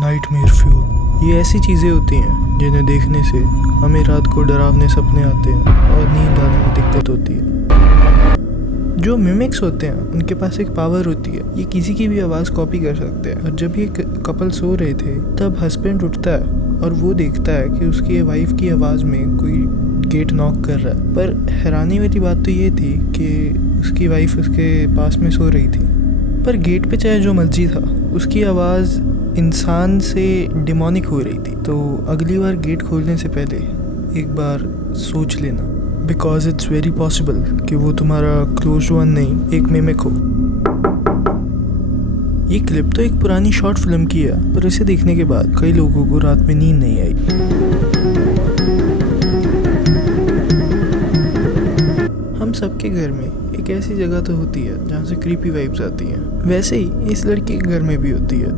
Nightmare fuel. ये ऐसी चीज़ें होती हैं जिन्हें देखने से हमें रात को डरावने सपने आते हैं और नींद आने में दिक्कत होती है। जो मिमिक्स होते हैं उनके पास एक पावर होती है, ये किसी की भी आवाज़ कॉपी कर सकते हैं। और जब ये कपल सो रहे थे तब हस्बैंड उठता है और वो देखता है कि उसकी वाइफ की आवाज़ में कोई गेट नॉक कर रहा है। पर हैरानी वाली बात तो ये थी कि उसकी वाइफ उसके पास में सो रही थी, पर गेट पे चाहे जो मर्जी था उसकी आवाज़ इंसान से डिमोनिक हो रही थी। तो अगली बार गेट खोलने से पहले एक बार सोच लेना, बिकॉज इट्स वेरी पॉसिबल कि वो तुम्हारा क्लोज वन नहीं, एक मिमिक हो। ये क्लिप तो एक पुरानी शॉर्ट फिल्म की है, पर इसे देखने के बाद कई लोगों को रात में नींद नहीं आई। हम सबके घर में एक ऐसी जगह तो होती है जहाँ से क्रीपी वाइब्स आती हैं। वैसे ही इस लड़की के घर में भी होती है।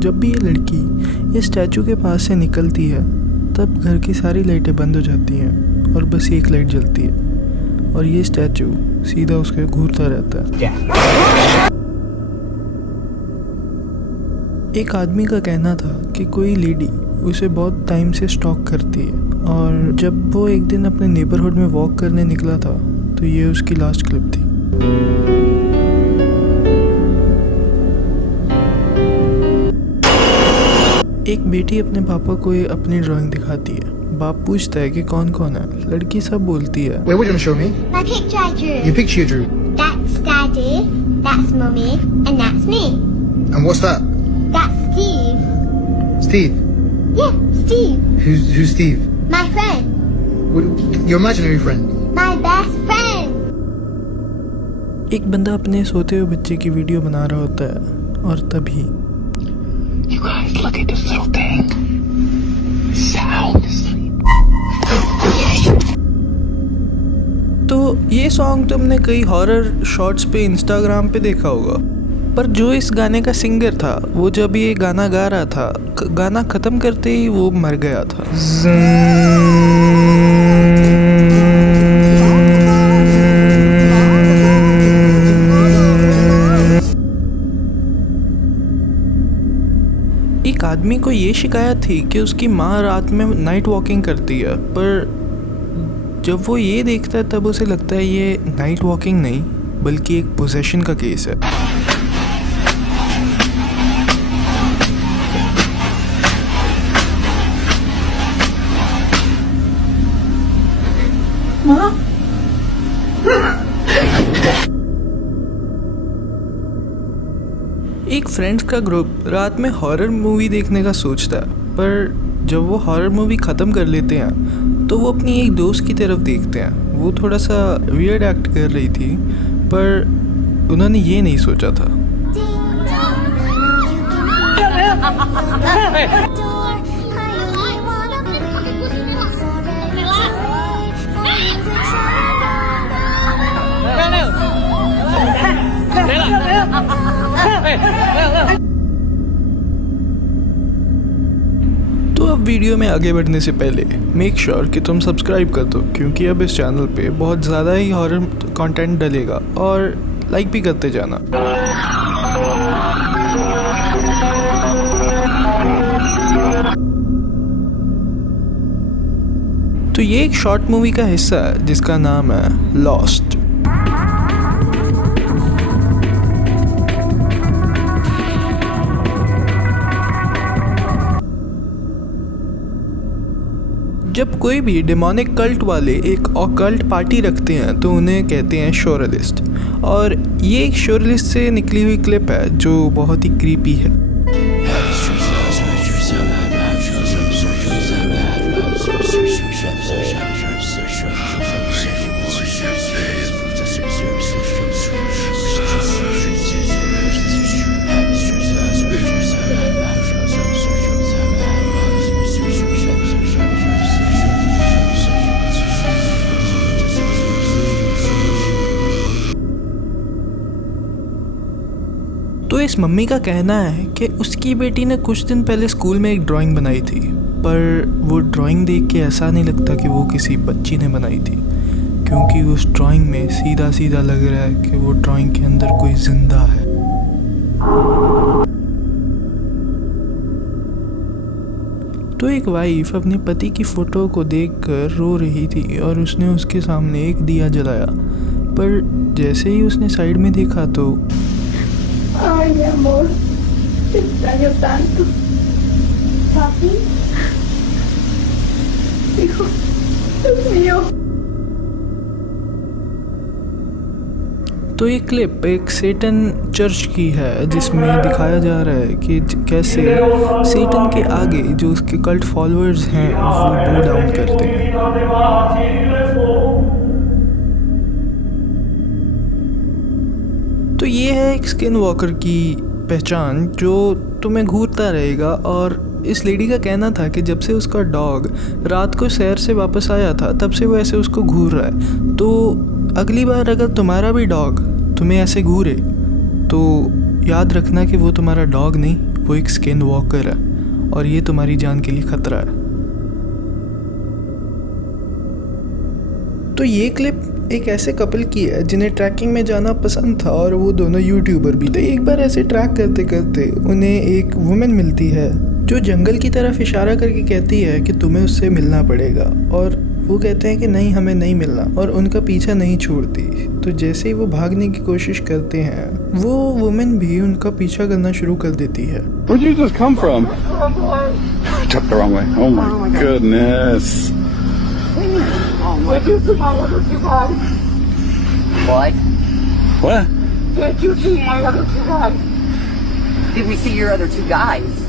जब भी ये लड़की ये स्टैचू के पास से निकलती है तब घर की सारी लाइटें बंद हो जाती हैं और बस एक लाइट जलती है और ये स्टैचू सीधा उसके घूरता रहता है। एक आदमी का कहना था कि कोई लेडी उसे बहुत टाइम से स्टॉक करती है, और जब वो एक दिन अपने नेबरहुड में वॉक करने निकला था तो ये उसकी लास्ट क्लिप थी। एक बेटी अपने पापा को अपनी ड्राइंग दिखाती है। बाप पूछता है कि कौन कौन है। लड़की सब बोलती है। Wait, what do you want to show me? My picture I drew. Your picture you drew. That's Daddy, that's Mummy, and that's me. And what's that? That's Steve. Steve. Yeah, Steve. Who's Steve? My friend. Your imaginary friend. My best friend. एक बंदा अपने सोते हुए बच्चे की video बना रहा होता है और तभी You guys, look at this little thing. Sound asleep. तो ये सॉन्ग तुमने कई हॉरर शॉर्ट्स पे इंस्टाग्राम पे देखा होगा, पर जो इस गाने का सिंगर था वो जब ये गाना गा रहा था, गाना ख़त्म करते ही वो मर गया था। एक आदमी को ये शिकायत थी कि उसकी माँ रात में नाइट वॉकिंग करती है, पर जब वो ये देखता है तब उसे लगता है ये नाइट वॉकिंग नहीं बल्कि एक पोजेशन का केस है। एक फ्रेंड्स का ग्रुप रात में हॉरर मूवी देखने का सोचता है, पर जब वो हॉरर मूवी ख़त्म कर लेते हैं तो वो अपनी एक दोस्त की तरफ देखते हैं। वो थोड़ा सा वियर्ड एक्ट कर रही थी, पर उन्होंने ये नहीं सोचा था। तो अब वीडियो में आगे बढ़ने से पहले मेक श्योर कि तुम सब्सक्राइब कर दो, क्योंकि अब इस चैनल पे बहुत ज़्यादा ही हॉरर कंटेंट डलेगा, और लाइक भी करते जाना। तो ये एक शॉर्ट मूवी का हिस्सा है जिसका नाम है लॉस्ट। जब कोई भी डेमोनिक कल्ट वाले एक ऑकल्ट पार्टी रखते हैं तो उन्हें कहते हैं शोरलिस्ट, और ये एक शोरलिस्ट से निकली हुई क्लिप है जो बहुत ही क्रीपी है। तो इस मम्मी का कहना है कि उसकी बेटी ने कुछ दिन पहले स्कूल में एक ड्राइंग बनाई थी, पर वो ड्राइंग देख के ऐसा नहीं लगता कि वो किसी बच्ची ने बनाई थी, क्योंकि उस ड्राइंग में सीधा सीधा लग रहा है कि वो ड्राइंग के अंदर कोई जिंदा है। एक वाइफ अपने पति की फ़ोटो को देखकर रो रही थी और उसने उसके सामने एक दिया जलाया, पर जैसे ही उसने साइड में देखा तो Ay, mi amor, te extraño tanto. Papi? Hijo, Dios mío. तो ये क्लिप एक सेटन चर्च की है जिसमें दिखाया जा रहा है कि कैसे सेटन के आगे जो उसके कल्ट फॉलोअर्स हैं वो बो डाउन करते हैं। तो ये है एक स्किन वॉकर की पहचान जो तुम्हें घूरता रहेगा। और इस लेडी का कहना था कि जब से उसका डॉग रात को सैर से वापस आया था तब से वो ऐसे उसको घूर रहा है। तो अगली बार अगर तुम्हारा भी डॉग तुम्हें ऐसे घूरे तो याद रखना कि वो तुम्हारा डॉग नहीं, वो एक स्किन वॉकर है और ये तुम्हारी जान के लिए खतरा है। तो ये क्लिप एक ऐसे कपल की है जिन्हें ट्रैकिंग में जाना पसंद था और वो दोनों यूट्यूबर भी थे। एक बार ऐसे ट्रैक करते करते उन्हें एक वुमेन मिलती है जो जंगल की तरफ इशारा करके कहती है कि तुम्हें उससे मिलना पड़ेगा, और वो कहते हैं कि नहीं, हमें नहीं मिलना, और उनका पीछा नहीं छोड़ती। तो जैसे ही वो भागने की कोशिश करते हैं वो वुमेन भी उनका पीछा करना शुरू कर देती है। Where'd you just come from? I took the wrong way. Oh my goodness. Did you see my other two guys? What? What? Did you see my other two guys? Did we see your other two guys?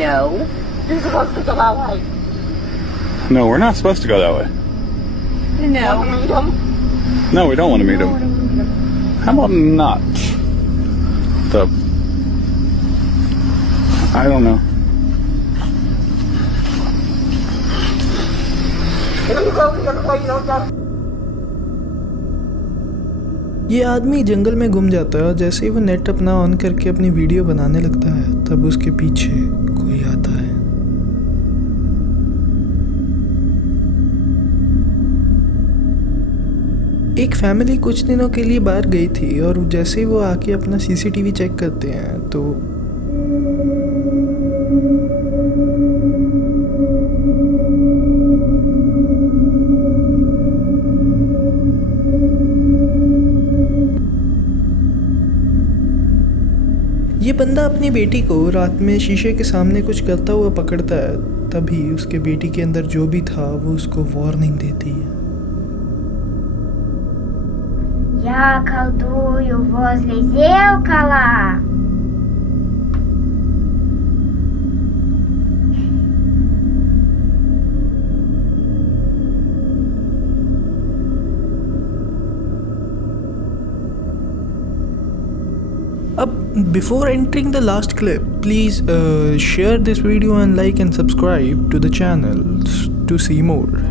No. You're supposed to go that way. No, we're not supposed to go that way. No. Want to meet them? No, we don't want to meet him. How about not? I don't know. If you go the other way, you don't get. ये आदमी जंगल में गुम जाता है और जैसे ही वो net अपना ऑन करके अपनी वीडियो बनाने लगता है तब उसके पीछे कोई आता है। एक फैमिली कुछ दिनों के लिए बाहर गई थी और जैसे ही वो आके अपना सीसीटीवी चेक करते हैं तो ये बंदा अपनी बेटी को रात में शीशे के सामने कुछ करता हुआ पकड़ता है। तभी उसके बेटी के अंदर जो भी था वो उसको वार्निंग देती है। Я колдую возле зеркала. अब before entering the last clip, please share this video and like and subscribe to the channel to see more.